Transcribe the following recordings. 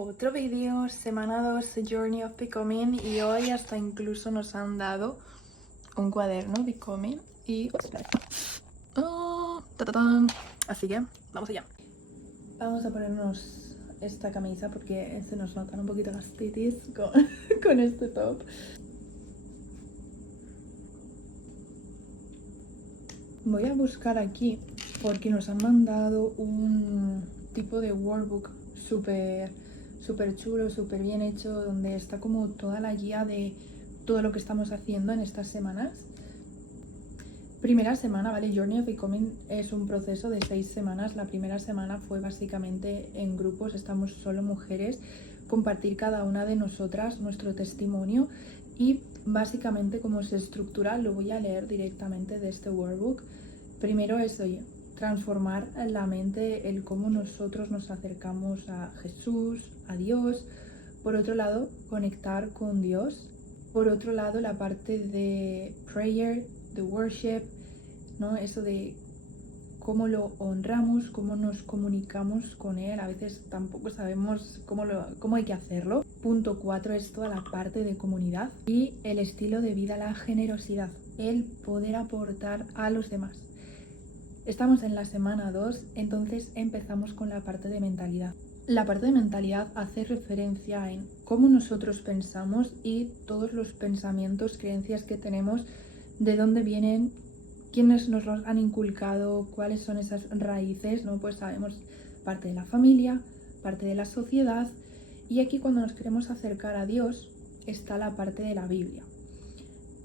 Otro vídeo, semana 2, Journey of Becoming, y hoy hasta incluso nos han dado un cuaderno Becoming y... Así que vamos allá. Vamos a ponernos esta camisa porque se nos notan un poquito las titis con este top. Voy a buscar aquí porque nos han mandado un tipo de workbook súper chulo, súper bien hecho, donde está como toda la guía de todo lo que estamos haciendo en estas semanas. Primera semana, ¿vale? Journey of Becoming es un proceso de 6 semanas. La primera semana fue básicamente en grupos, estamos solo mujeres, compartir cada una de nosotras nuestro testimonio y básicamente cómo se estructura, lo voy a leer directamente de este workbook. Primero es, transformar la mente, el cómo nosotros nos acercamos a Jesús, a Dios. Por otro lado, conectar con Dios. Por otro lado, la parte de prayer, de worship, ¿no? Eso de cómo lo honramos, cómo nos comunicamos con Él. A veces tampoco sabemos cómo hay que hacerlo. Punto 4 es toda la parte de comunidad y el estilo de vida, la generosidad, el poder aportar a los demás. Estamos en la semana 2, entonces empezamos con la parte de mentalidad. La parte de mentalidad hace referencia en cómo nosotros pensamos y todos los pensamientos, creencias que tenemos, de dónde vienen, quiénes nos los han inculcado, cuáles son esas raíces, ¿no? Pues sabemos parte de la familia, parte de la sociedad, y aquí cuando nos queremos acercar a Dios está la parte de la Biblia.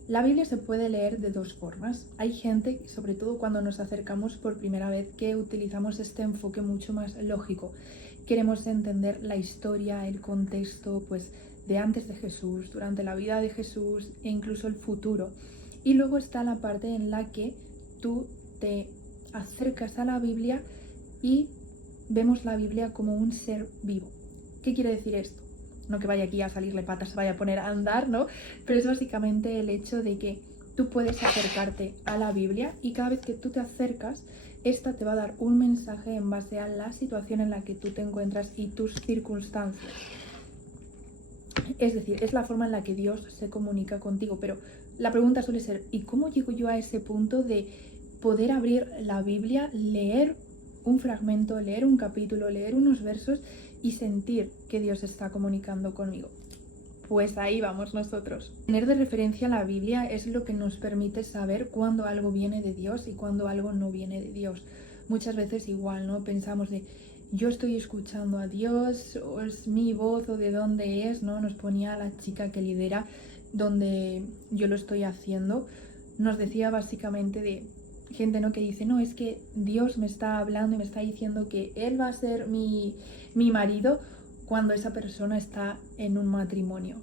La Biblia se puede leer de dos formas. Hay gente, sobre todo cuando nos acercamos por primera vez, que utilizamos este enfoque mucho más lógico. Queremos entender la historia, el contexto, pues, de antes de Jesús, durante la vida de Jesús e incluso el futuro. Y luego está la parte en la que tú te acercas a la Biblia y vemos la Biblia como un ser vivo. ¿Qué quiere decir esto? No que vaya aquí a salirle patas, se vaya a poner a andar, ¿no? Pero es básicamente el hecho de que tú puedes acercarte a la Biblia y cada vez que tú te acercas, esta te va a dar un mensaje en base a la situación en la que tú te encuentras y tus circunstancias. Es decir, es la forma en la que Dios se comunica contigo, pero la pregunta suele ser, ¿y cómo llego yo a ese punto de poder abrir la Biblia, leer un fragmento, leer un capítulo, leer unos versos y sentir que Dios está comunicando conmigo? Pues ahí vamos nosotros. Tener de referencia la Biblia es lo que nos permite saber cuándo algo viene de Dios y cuándo algo no viene de Dios. Muchas veces igual, ¿no? Pensamos de, yo estoy escuchando a Dios, o es mi voz, o de dónde es, ¿no? Nos ponía la chica que lidera donde yo lo estoy haciendo. Nos decía básicamente de gente, ¿no? Que dice, no, es que Dios me está hablando y me está diciendo que Él va a ser mi marido, cuando esa persona está en un matrimonio.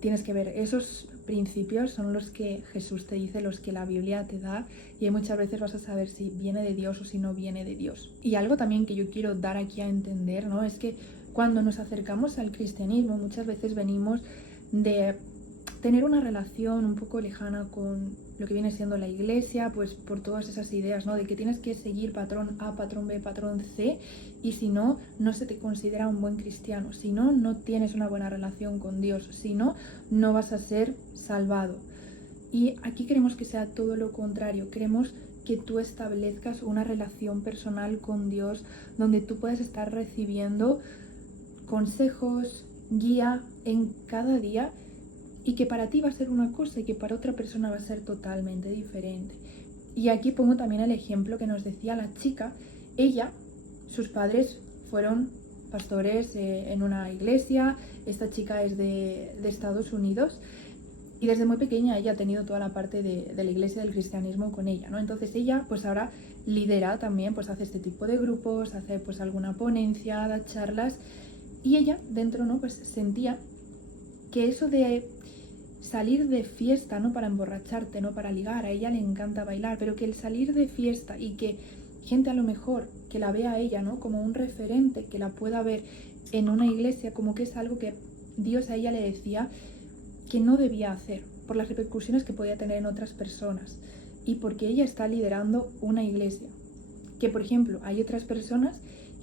Tienes que ver, esos principios son los que Jesús te dice, los que la Biblia te da, y muchas veces vas a saber si viene de Dios o si no viene de Dios. Y algo también que yo quiero dar aquí a entender, ¿no? Es que cuando nos acercamos al cristianismo, muchas veces venimos de tener una relación un poco lejana con lo que viene siendo la iglesia, pues por todas esas ideas, ¿no? De que tienes que seguir patrón A, patrón B, patrón C, y si no, no se te considera un buen cristiano. Si no, no tienes una buena relación con Dios. Si no, no vas a ser salvado. Y aquí queremos que sea todo lo contrario. Queremos que tú establezcas una relación personal con Dios donde tú puedes estar recibiendo consejos, guía en cada día, y que para ti va a ser una cosa y que para otra persona va a ser totalmente diferente. Y aquí pongo también el ejemplo que nos decía la chica. Ella, sus padres fueron pastores en una iglesia. Esta chica es de Estados Unidos y desde muy pequeña ella ha tenido toda la parte de la iglesia, del cristianismo con ella, ¿no? Entonces ella pues ahora lidera también, pues hace este tipo de grupos, hace pues alguna ponencia, da charlas, y ella dentro, ¿no? Pues sentía que eso de salir de fiesta, no para emborracharte, no para ligar, a ella le encanta bailar, pero que el salir de fiesta y que gente a lo mejor que la vea a ella, ¿no? Como un referente, que la pueda ver en una iglesia, como que es algo que Dios a ella le decía que no debía hacer, por las repercusiones que podía tener en otras personas y porque ella está liderando una iglesia. Que por ejemplo hay otras personas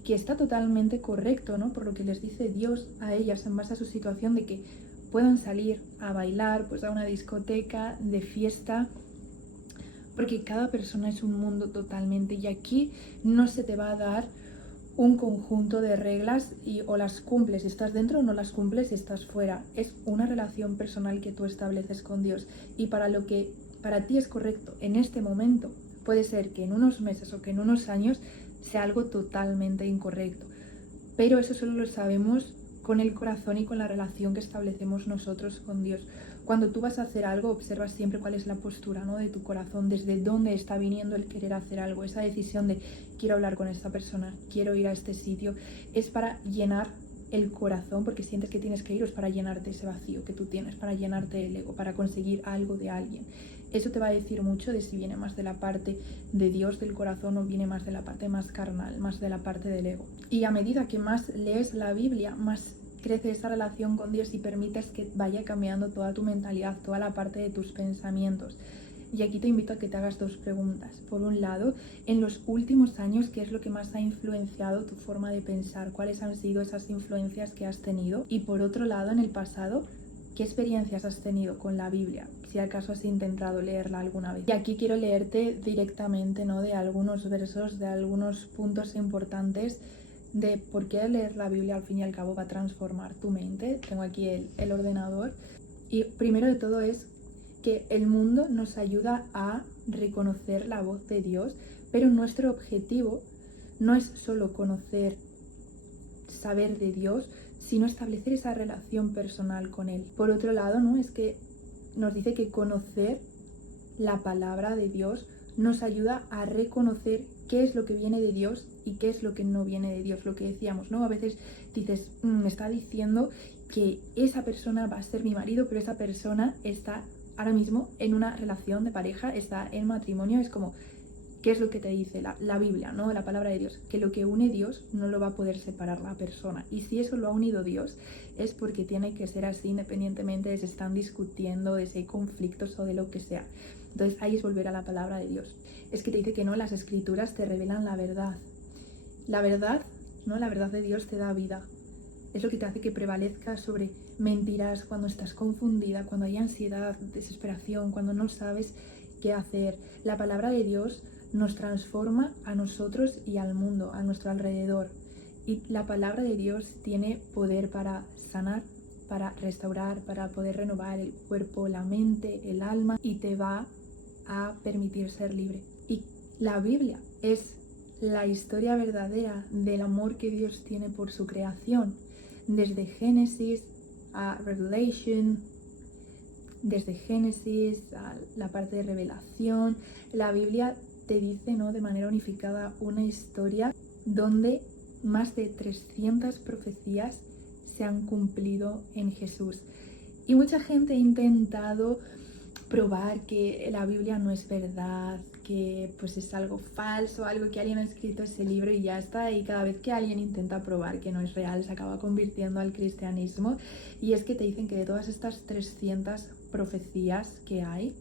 que está totalmente correcto, ¿no? Por lo que les dice Dios a ellas en base a su situación de que puedan salir a bailar, pues a una discoteca, de fiesta, porque cada persona es un mundo totalmente, y aquí no se te va a dar un conjunto de reglas y o las cumples si estás dentro o no las cumples si estás fuera. Es una relación personal que tú estableces con Dios, y para lo que para ti es correcto en este momento, puede ser que en unos meses o que en unos años sea algo totalmente incorrecto, pero eso solo lo sabemos con el corazón y con la relación que establecemos nosotros con Dios. Cuando tú vas a hacer algo, observas siempre cuál es la postura, ¿no?, de tu corazón, desde dónde está viniendo el querer hacer algo. Esa decisión de quiero hablar con esta persona, quiero ir a este sitio, es para llenar el corazón, porque sientes que tienes que ir, o es para llenarte ese vacío que tú tienes, para llenarte el ego, para conseguir algo de alguien. Eso te va a decir mucho de si viene más de la parte de Dios, del corazón, o viene más de la parte más carnal, más de la parte del ego. Y a medida que más lees la Biblia, más crece esa relación con Dios y permites que vaya cambiando toda tu mentalidad, toda la parte de tus pensamientos. Y aquí te invito a que te hagas dos preguntas. Por un lado, en los últimos años, ¿qué es lo que más ha influenciado tu forma de pensar? ¿Cuáles han sido esas influencias que has tenido? Y por otro lado, en el pasado, ¿qué experiencias has tenido con la Biblia? Si acaso has intentado leerla alguna vez. Y aquí quiero leerte directamente, ¿no?, de algunos versos, de algunos puntos importantes de por qué leer la Biblia al fin y al cabo va a transformar tu mente. Tengo aquí el ordenador. Y primero de todo es que el mundo nos ayuda a reconocer la voz de Dios, pero nuestro objetivo no es solo conocer, saber de Dios, sino establecer esa relación personal con Él. Por otro lado, ¿no?, es que nos dice que conocer la palabra de Dios nos ayuda a reconocer qué es lo que viene de Dios y qué es lo que no viene de Dios. Lo que decíamos, ¿no? A veces dices, me está diciendo que esa persona va a ser mi marido, pero esa persona está ahora mismo en una relación de pareja, está en matrimonio. Es como, ¿qué es lo que te dice la Biblia, ¿no?, la palabra de Dios? Que lo que une Dios no lo va a poder separar la persona. Y si eso lo ha unido Dios, es porque tiene que ser así, independientemente de si están discutiendo, de si hay conflictos o de lo que sea. Entonces ahí es volver a la palabra de Dios. Es que te dice que no, las escrituras te revelan la verdad. La verdad, ¿no?, la verdad de Dios te da vida. Es lo que te hace que prevalezca sobre mentiras cuando estás confundida, cuando hay ansiedad, desesperación, cuando no sabes qué hacer. La palabra de Dios nos transforma a nosotros y al mundo, a nuestro alrededor. Y la palabra de Dios tiene poder para sanar, para restaurar, para poder renovar el cuerpo, la mente, el alma, y te va a permitir ser libre. Y la Biblia es la historia verdadera del amor que Dios tiene por su creación. Desde Génesis a Revelation, desde Génesis a la parte de revelación, la Biblia te dice, ¿no?, de manera unificada una historia donde más de 300 profecías se han cumplido en Jesús. Y mucha gente ha intentado probar que la Biblia no es verdad, que pues es algo falso, algo que alguien ha escrito ese libro y ya está. Y cada vez que alguien intenta probar que no es real, se acaba convirtiendo al cristianismo. Y es que te dicen que de todas estas 300 profecías que hay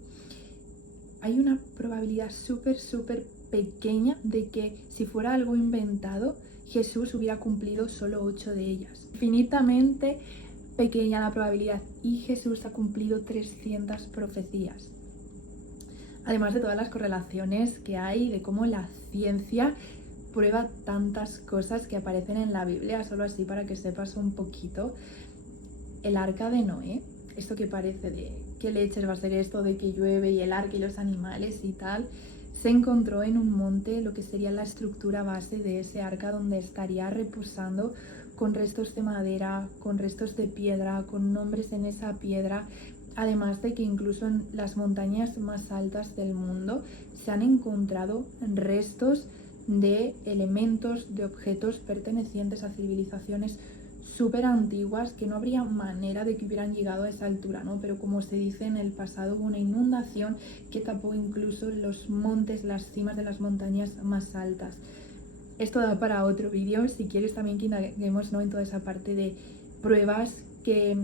una probabilidad súper pequeña de que, si fuera algo inventado, Jesús hubiera cumplido solo 8 de ellas. Infinitamente pequeña la probabilidad, y Jesús ha cumplido 300 profecías. Además de todas las correlaciones que hay, de cómo la ciencia prueba tantas cosas que aparecen en la Biblia. Solo así para que sepas un poquito. El arca de Noé, esto que parece de qué leches va a ser esto de que llueve y el arca y los animales y tal, se encontró en un monte lo que sería la estructura base de ese arca, donde estaría reposando, con restos de madera, con restos de piedra, con nombres en esa piedra. Además de que incluso en las montañas más altas del mundo se han encontrado restos de elementos, de objetos pertenecientes a civilizaciones súper antiguas, que no habría manera de que hubieran llegado a esa altura, ¿no? Pero como se dice, en el pasado hubo una inundación que tapó incluso los montes, las cimas de las montañas más altas. Esto da para otro vídeo, si quieres también que indaguemos, ¿no?, en toda esa parte de pruebas que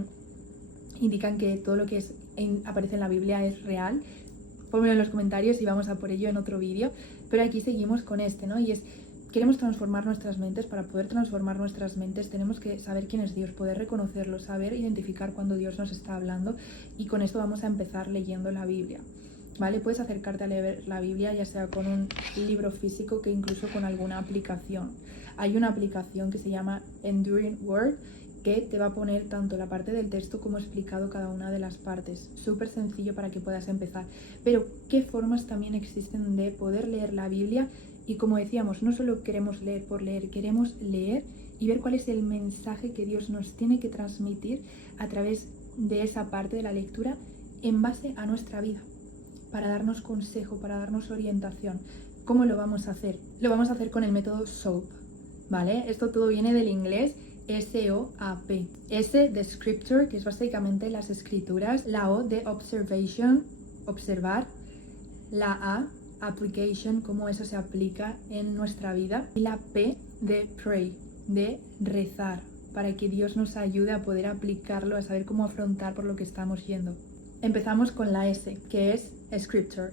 indican que todo lo que aparece en la Biblia es real. Pónmelo en los comentarios y vamos a por ello en otro vídeo. Pero aquí seguimos con ¿no? Y es queremos transformar nuestras mentes. Para poder transformar nuestras mentes tenemos que saber quién es Dios, poder reconocerlo, saber identificar cuando Dios nos está hablando, y con esto vamos a empezar leyendo la Biblia, ¿vale? Puedes acercarte a leer la Biblia ya sea con un libro físico que incluso con alguna aplicación. Hay una aplicación que se llama Enduring Word que te va a poner tanto la parte del texto como explicado cada una de las partes. Súper sencillo para que puedas empezar. Pero, ¿qué formas también existen de poder leer la Biblia? Y como decíamos, no solo queremos leer por leer, queremos leer y ver cuál es el mensaje que Dios nos tiene que transmitir a través de esa parte de la lectura en base a nuestra vida, para darnos consejo, para darnos orientación. ¿Cómo lo vamos a hacer? Lo vamos a hacer con el método SOAP, ¿vale? Esto todo viene del inglés SOAP. S de Scripture, que es básicamente las escrituras. La O de Observation, observar. La A, Application, cómo eso se aplica en nuestra vida. Y la P de Pray, de rezar, para que Dios nos ayude a poder aplicarlo, a saber cómo afrontar por lo que estamos yendo. Empezamos con la S, que es Scripture.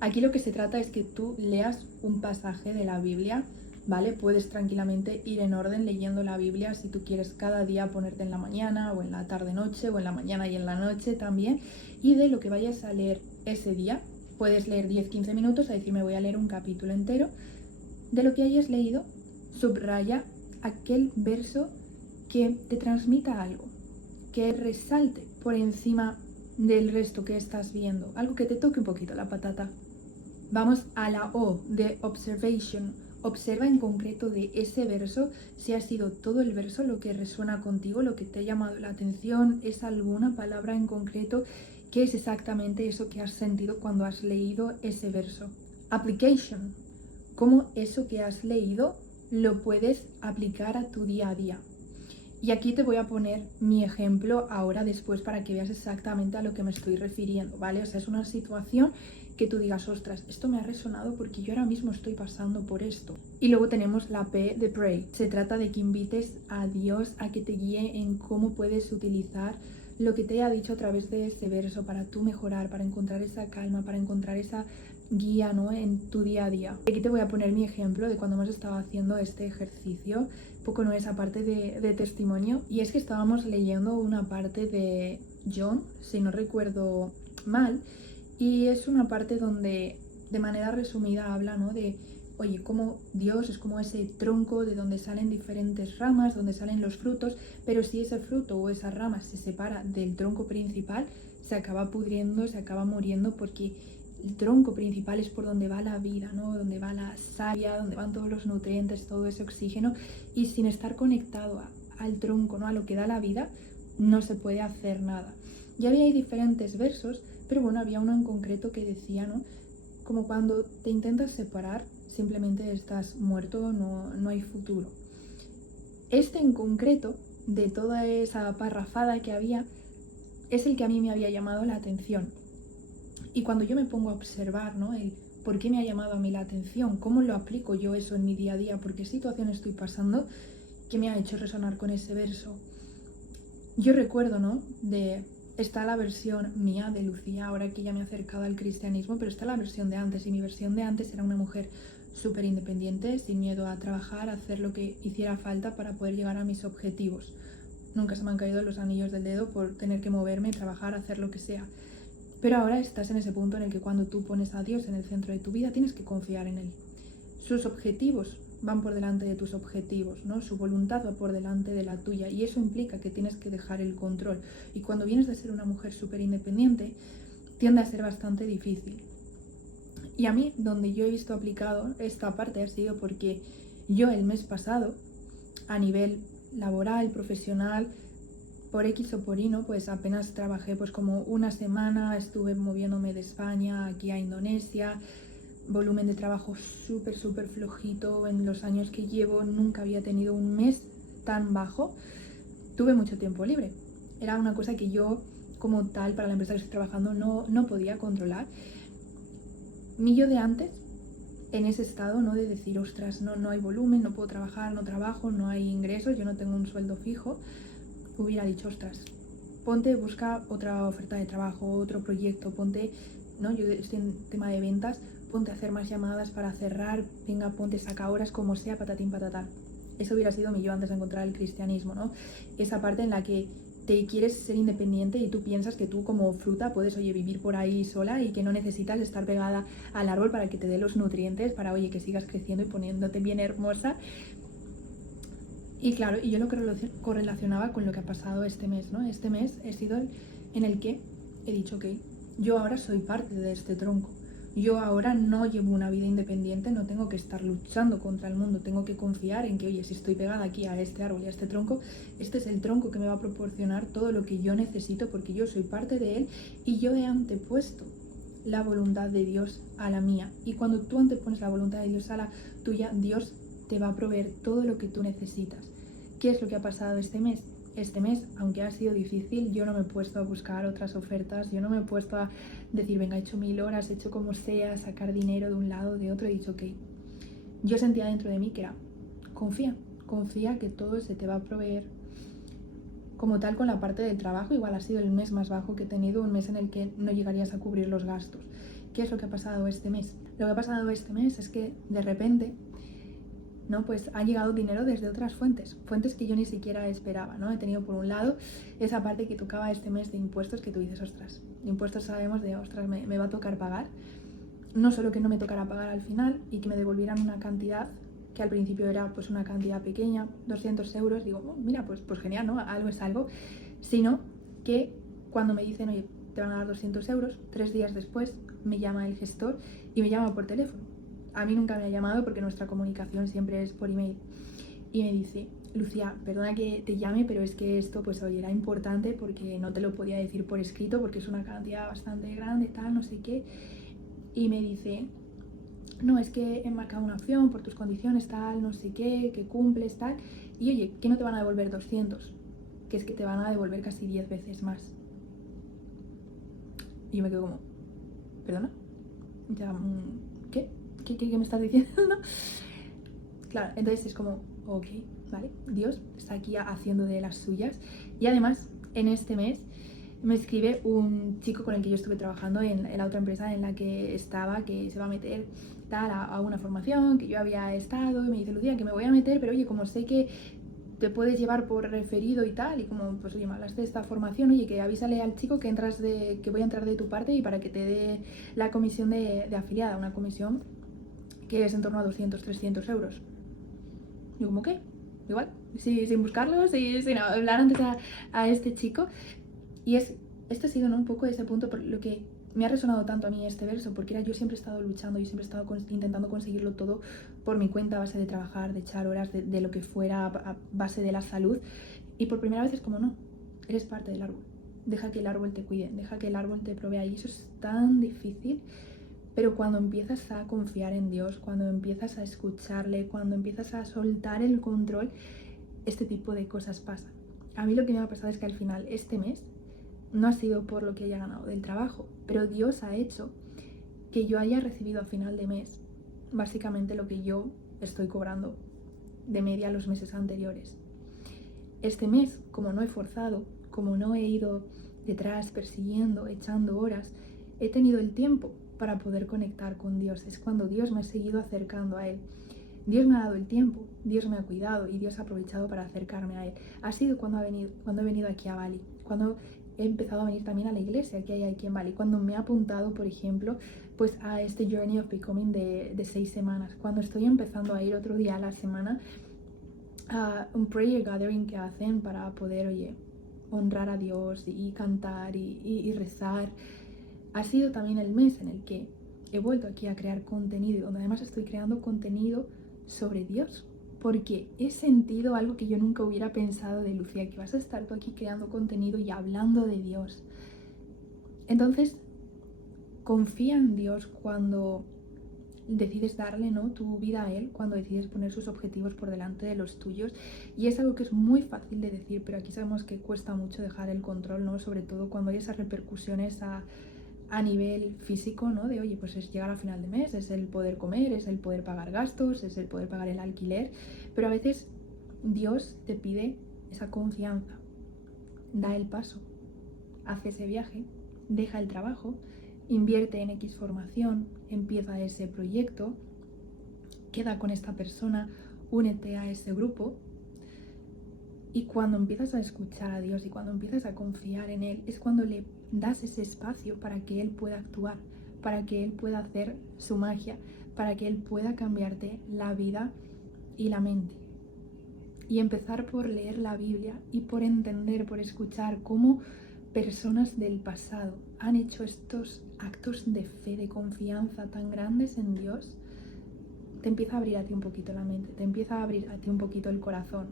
Aquí lo que se trata es que tú leas un pasaje de la Biblia, ¿vale? Puedes tranquilamente ir en orden leyendo la Biblia si tú quieres cada día ponerte en la mañana o en la tarde-noche o en la mañana y en la noche también. Y de lo que vayas a leer ese día, puedes leer 10-15 minutos, a decir me voy a leer un capítulo entero. De lo que hayas leído, subraya aquel verso que te transmita algo, que resalte por encima del resto que estás viendo, algo que te toque un poquito la patata. Vamos a la O de Observation. Observa en concreto de ese verso si ha sido todo el verso lo que resuena contigo, lo que te ha llamado la atención, es alguna palabra en concreto, que es exactamente eso que has sentido cuando has leído ese verso. Application, cómo eso que has leído lo puedes aplicar a tu día a día. Y aquí te voy a poner mi ejemplo ahora después para que veas exactamente a lo que me estoy refiriendo, ¿vale? O sea, es una situación que tú digas, ostras, esto me ha resonado porque yo ahora mismo estoy pasando por esto. Y luego tenemos la P de Pray. Se trata de que invites a Dios a que te guíe en cómo puedes utilizar lo que te haya dicho a través de este verso para tú mejorar, para encontrar esa calma, para encontrar esa guía, ¿no?, en tu día a día. Aquí te voy a poner mi ejemplo de cuando hemos estado haciendo este ejercicio, poco no esa parte de testimonio, y es que estábamos leyendo una parte de John, si no recuerdo mal, y es una parte donde de manera resumida habla, ¿no?, de oye, como Dios es como ese tronco de donde salen diferentes ramas, donde salen los frutos, pero si ese fruto o esa rama se separa del tronco principal, se acaba pudriendo, se acaba muriendo, porque el tronco principal es por donde va la vida, ¿no? Donde va la savia, donde van todos los nutrientes, todo ese oxígeno, y sin estar conectado al tronco, ¿no?, a lo que da la vida, no se puede hacer nada. Ya había diferentes versos, pero bueno, había uno en concreto que decía, ¿no?, como cuando te intentas separar, simplemente estás muerto, no hay futuro. Este en concreto, de toda esa parrafada que había, es el que a mí me había llamado la atención. Y cuando yo me pongo a observar, ¿no?, el por qué me ha llamado a mí la atención, cómo lo aplico yo eso en mi día a día, por qué situación estoy pasando, que me ha hecho resonar con ese verso. Yo recuerdo, ¿no?, está la versión mía de Lucía, ahora que ya me he acercado al cristianismo, pero está la versión de antes, y mi versión de antes era una mujer súper independiente, sin miedo a trabajar, a hacer lo que hiciera falta para poder llegar a mis objetivos. Nunca se me han caído los anillos del dedo por tener que moverme, trabajar, hacer lo que sea. Pero ahora estás en ese punto en el que cuando tú pones a Dios en el centro de tu vida, tienes que confiar en Él. Sus objetivos van por delante de tus objetivos, ¿no? Su voluntad va por delante de la tuya, y eso implica que tienes que dejar el control. Y cuando vienes de ser una mujer súper independiente, tiende a ser bastante difícil. Y a mí, donde yo he visto aplicado esta parte ha sido porque yo el mes pasado, a nivel laboral, profesional, por X o por Y, ¿no?, pues apenas trabajé pues como una semana, estuve moviéndome de España aquí a Indonesia, volumen de trabajo súper flojito. En los años que llevo nunca había tenido un mes tan bajo. Tuve mucho tiempo libre. Era una cosa que yo, como tal, para la empresa que estoy trabajando, no podía controlar. Mi yo de antes, en ese estado, ¿no?, de decir, ostras, no hay volumen, no puedo trabajar, no trabajo, no hay ingresos, yo no tengo un sueldo fijo, hubiera dicho, ostras, ponte, busca otra oferta de trabajo, otro proyecto, ponte, ¿no? Yo estoy en tema de ventas, ponte a hacer más llamadas para cerrar, venga, ponte, saca horas, como sea, patatín, patatán. Eso hubiera sido mi yo antes de encontrar el cristianismo, ¿no? Esa parte en la que te quieres ser independiente y tú piensas que tú como fruta puedes, oye, vivir por ahí sola y que no necesitas estar pegada al árbol para que te dé los nutrientes, para, oye, que sigas creciendo y poniéndote bien hermosa. Y claro, y yo lo que correlacionaba con lo que ha pasado este mes, ¿no? Este mes he sido en el que he dicho, ok, yo ahora soy parte de este tronco. Yo ahora no llevo una vida independiente, no tengo que estar luchando contra el mundo, tengo que confiar en que, oye, si estoy pegada aquí a este árbol y a este tronco, este es el tronco que me va a proporcionar todo lo que yo necesito porque yo soy parte de él y yo he antepuesto la voluntad de Dios a la mía. Y cuando tú antepones la voluntad de Dios a la tuya, Dios te va a proveer todo lo que tú necesitas. ¿Qué es lo que ha pasado este mes? Este mes, aunque ha sido difícil, yo no me he puesto a buscar otras ofertas, yo no me he puesto a decir, venga, he hecho 1000 horas, he hecho como sea, sacar dinero de un lado, de otro, he dicho, ok. Yo sentía dentro de mí que era, confía que todo se te va a proveer. Como tal, con la parte del trabajo, igual ha sido el mes más bajo que he tenido, un mes en el que no llegarías a cubrir los gastos. ¿Qué es lo que ha pasado este mes? Lo que ha pasado este mes es que de repente, ¿no? Pues ha llegado dinero desde otras fuentes que yo ni siquiera esperaba, ¿no? He tenido por un lado esa parte que tocaba este mes de impuestos que tú dices, ostras, de impuestos sabemos de, ostras, me va a tocar pagar. No solo que no me tocara pagar al final y que me devolvieran una cantidad que al principio era pues una cantidad pequeña, 200 euros, digo, oh, mira, pues genial, ¿no? Algo es algo, sino que cuando me dicen, oye, te van a dar 200 euros, 3 días después me llama el gestor y me llama por teléfono. A mí nunca me ha llamado porque nuestra comunicación siempre es por email. Y me dice, Lucía, perdona que te llame, pero es que esto, pues oye, era importante porque no te lo podía decir por escrito porque es una cantidad bastante grande, tal, no sé qué. Y me dice, no, es que he marcado una opción por tus condiciones, tal, no sé qué, que cumples, tal. Y oye, que no te van a devolver 200, que es que te van a devolver casi 10 veces más. Y yo me quedo como, ¿perdona? Ya, ¿qué? ¿Qué me estás diciendo? Claro, entonces es como, ok, vale, Dios está aquí haciendo de las suyas. Y además, en este mes me escribe un chico con el que yo estuve trabajando en la otra empresa en la que estaba, que se va a meter tal a una formación que yo había estado, y me dice, Lucía, que me voy a meter, pero oye, como sé que te puedes llevar por referido y tal, y como, pues oye, me hablaste de esta formación, oye, que avísale al chico que que voy a entrar de tu parte y para que te dé la comisión de afiliada, una comisión que es en torno a 200, 300 euros. Yo como, ¿qué? Igual, sí, sin buscarlo, sin hablar antes a este chico. Y este ha sido, ¿no?, un poco ese punto por lo que me ha resonado tanto a mí este verso, porque yo siempre he estado luchando, yo siempre he estado intentando conseguirlo todo por mi cuenta, a base de trabajar, de echar horas, de lo que fuera, a base de la salud. Y por primera vez es como, no, eres parte del árbol. Deja que el árbol te cuide, deja que el árbol te provea. Y eso es tan difícil. Pero cuando empiezas a confiar en Dios, cuando empiezas a escucharle, cuando empiezas a soltar el control, este tipo de cosas pasan. A mí lo que me ha pasado es que al final este mes no ha sido por lo que haya ganado del trabajo, pero Dios ha hecho que yo haya recibido a final de mes básicamente lo que yo estoy cobrando de media los meses anteriores. Este mes, como no he forzado, como no he ido detrás persiguiendo, echando horas, he tenido el tiempo para poder conectar con Dios. Es cuando Dios me ha seguido acercando a Él. Dios me ha dado el tiempo, Dios me ha cuidado y Dios ha aprovechado para acercarme a Él. Ha sido cuando he venido aquí a Bali, cuando he empezado a venir también a la iglesia que hay aquí en Bali, cuando me he apuntado, por ejemplo, pues a este Journey of Becoming de 6 semanas, cuando estoy empezando a ir otro día a la semana a un prayer gathering que hacen para poder, oye, honrar a Dios y cantar y rezar. Ha sido también el mes en el que he vuelto aquí a crear contenido, donde además estoy creando contenido sobre Dios, porque he sentido algo que yo nunca hubiera pensado de Lucía, que vas a estar tú aquí creando contenido y hablando de Dios. Entonces, confía en Dios cuando decides darle, ¿no?, tu vida a Él, cuando decides poner sus objetivos por delante de los tuyos. Y es algo que es muy fácil de decir, pero aquí sabemos que cuesta mucho dejar el control, ¿no?, sobre todo cuando hay esas repercusiones a nivel físico, ¿no? De oye, pues es llegar a final de mes, es el poder comer, es el poder pagar gastos, es el poder pagar el alquiler, pero a veces Dios te pide esa confianza, da el paso, hace ese viaje, deja el trabajo, invierte en X formación, empieza ese proyecto, queda con esta persona, únete a ese grupo. Y cuando empiezas a escuchar a Dios y cuando empiezas a confiar en Él, es cuando le das ese espacio para que Él pueda actuar, para que Él pueda hacer su magia, para que Él pueda cambiarte la vida y la mente. Y empezar por leer la Biblia y por entender, por escuchar cómo personas del pasado han hecho estos actos de fe, de confianza tan grandes en Dios, te empieza a abrir a ti un poquito la mente, te empieza a abrir a ti un poquito el corazón.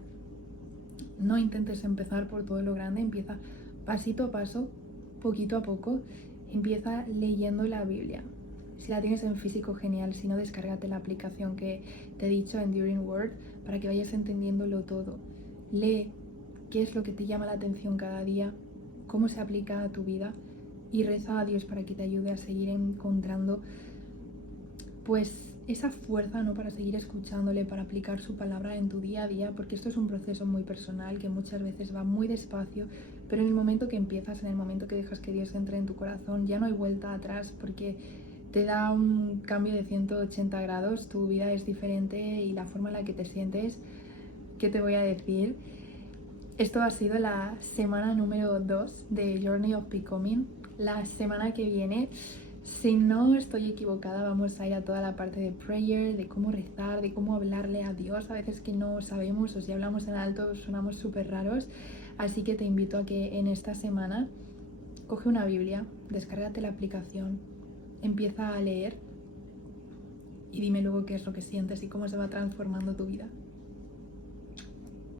No intentes empezar por todo lo grande, empieza pasito a paso, poquito a poco, empieza leyendo la Biblia. Si la tienes en físico, genial, si no, descárgate la aplicación que te he dicho, Enduring Word, para que vayas entendiéndolo todo. Lee qué es lo que te llama la atención cada día, cómo se aplica a tu vida y reza a Dios para que te ayude a seguir encontrando pues esa fuerza, ¿no?, para seguir escuchándole, para aplicar su palabra en tu día a día, porque esto es un proceso muy personal que muchas veces va muy despacio, pero en el momento que empiezas, en el momento que dejas que Dios entre en tu corazón, ya no hay vuelta atrás, porque te da un cambio de 180 grados, tu vida es diferente y la forma en la que te sientes, ¿qué te voy a decir? Esto ha sido la semana número 2 de Journey of Becoming. La semana que viene, si no estoy equivocada, vamos a ir a toda la parte de prayer, de cómo rezar, de cómo hablarle a Dios. A veces que no sabemos o si hablamos en alto sonamos súper raros. Así que te invito a que en esta semana coge una Biblia, descárgate la aplicación, empieza a leer y dime luego qué es lo que sientes y cómo se va transformando tu vida.